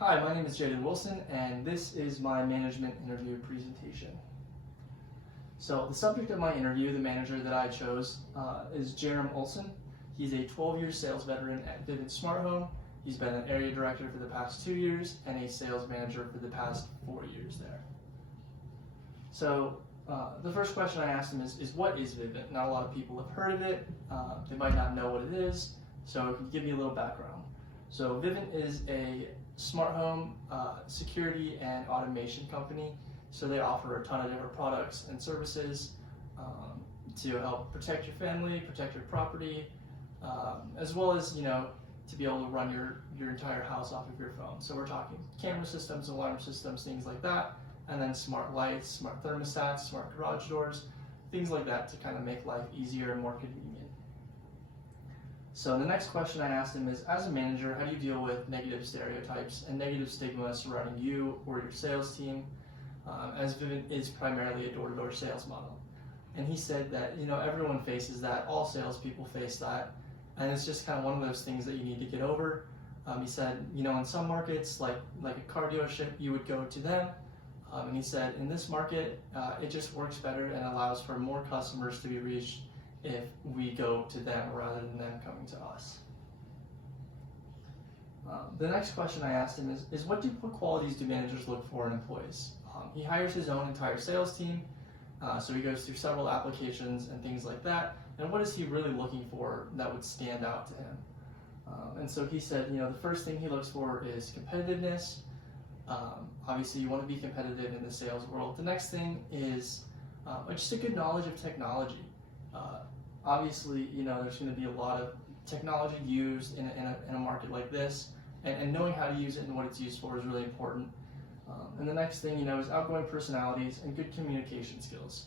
Hi, my name is Jaden Wilson, and this is my management interview presentation. So the subject of my interview, the manager that I chose, is Jerem Olson. He's a 12-year sales veteran at Vivint Smart Home. He's been an area director for the past 2 years and a sales manager for the past 4 years there. So the first question I asked him is what is Vivint? Not a lot of people have heard of it. They might not know what it is, so it can give you a little background. So Vivint is a smart home security and automation company. So they offer a ton of different products and services to help protect your family, protect your property, as well as to be able to run your entire house off of your phone. So we're talking camera systems, alarm systems, things like that, and then smart lights, smart thermostats, smart garage doors, things like that to kind of make life easier and more convenient. So the next question I asked him is, as a manager, how do you deal with negative stereotypes and negative stigma surrounding you or your sales team, as Vivint is primarily a door-to-door sales model? And he said that everyone faces that, all salespeople face that, and it's just kind of one of those things that you need to get over. He said, in some markets, like a car dealership, you would go to them, and he said, in this market, it just works better and allows for more customers to be reached if we go to them rather than them coming to us. The next question I asked him is what qualities do managers look for in employees? He hires his own entire sales team, so he goes through several applications and things like that, and what is he really looking for that would stand out to him? And so he said, the first thing he looks for is competitiveness. Obviously you want to be competitive in the sales world. The next thing is just a good knowledge of technology. Obviously, there's going to be a lot of technology used in a market like this, and knowing how to use it and what it's used for is really important. And the next thing, is outgoing personalities and good communication skills.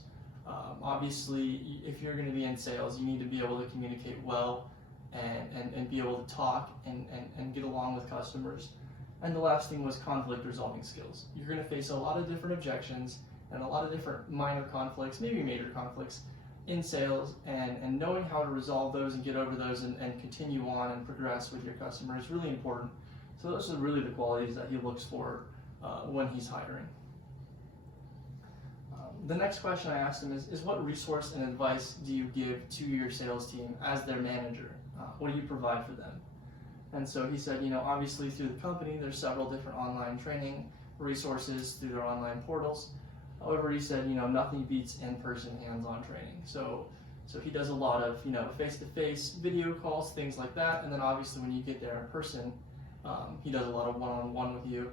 Obviously, if you're going to be in sales, you need to be able to communicate well and be able to talk and get along with customers. And the last thing was conflict resolving skills. You're going to face a lot of different objections and a lot of different minor conflicts, maybe major conflicts, in sales, and knowing how to resolve those and get over those and continue on and progress with your customer is really important. So those are really the qualities that he looks for when he's hiring. The next question I asked him is what resource and advice do you give to your sales team as their manager? What do you provide for them? And so he said, obviously through the company there's several different online training resources through their online portals. However, he said, nothing beats in-person hands-on training. So he does a lot of, face-to-face video calls, things like that. And then obviously when you get there in person, he does a lot of one-on-one with you.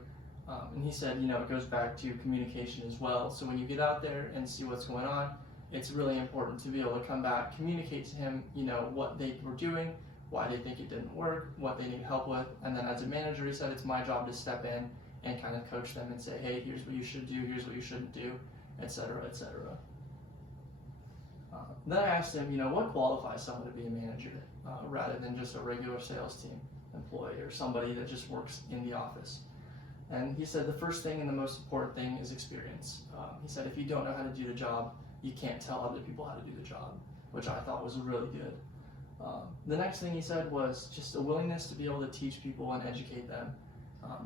And he said, it goes back to communication as well. So when you get out there and see what's going on, it's really important to be able to come back, communicate to him, what they were doing, why they think it didn't work, what they need help with. And then as a manager, he said, it's my job to step in and kind of coach them and say, hey, here's what you should do, here's what you shouldn't do, etc., etc. Then I asked him, what qualifies someone to be a manager rather than just a regular sales team employee or somebody that just works in the office. And he said the first thing and the most important thing is experience. He said if you don't know how to do the job, you can't tell other people how to do the job, which I thought was really good. The next thing he said was just a willingness to be able to teach people and educate them,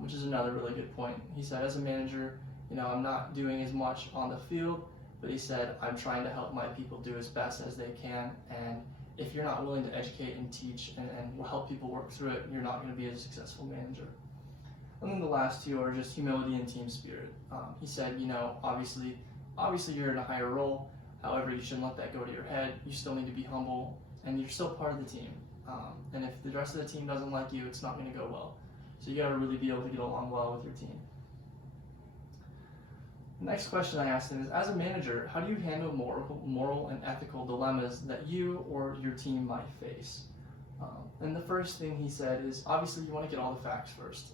which is another really good point. He said, as a manager, I'm not doing as much on the field, but he said, I'm trying to help my people do as best as they can, and if you're not willing to educate and teach and help people work through it, you're not going to be a successful manager. And then the last two are just humility and team spirit. He said, obviously you're in a higher role, however, you shouldn't let that go to your head. You still need to be humble, and you're still part of the team. And if the rest of the team doesn't like you, it's not going to go well. So you got to really be able to get along well with your team. The next question I asked him is, as a manager, how do you handle moral and ethical dilemmas that you or your team might face? And the first thing he said is, obviously you want to get all the facts first.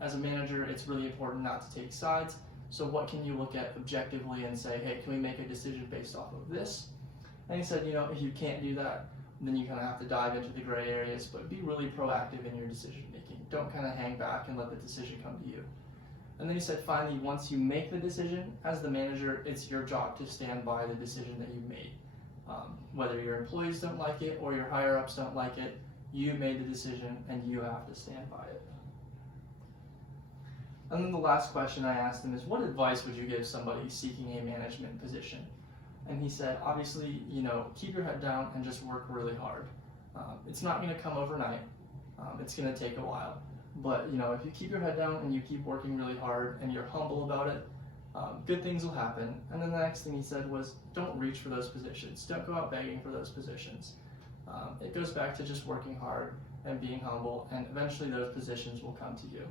As a manager, it's really important not to take sides. So what can you look at objectively and say, hey, can we make a decision based off of this? And he said, if you can't do that, then you kind of have to dive into the gray areas, but be really proactive in your decision making. Don't kind of hang back and let the decision come to you. And then he said, finally, once you make the decision, as the manager, it's your job to stand by the decision that you made. Whether your employees don't like it or your higher ups don't like it, you made the decision and you have to stand by it. And then the last question I asked him is, what advice would you give somebody seeking a management position? And he said, obviously, keep your head down and just work really hard. It's not going to come overnight. It's going to take a while. But, if you keep your head down and you keep working really hard and you're humble about it, good things will happen. And then the next thing he said was, don't reach for those positions. Don't go out begging for those positions. It goes back to just working hard and being humble, and eventually those positions will come to you.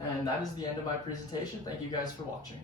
And that is the end of my presentation. Thank you guys for watching.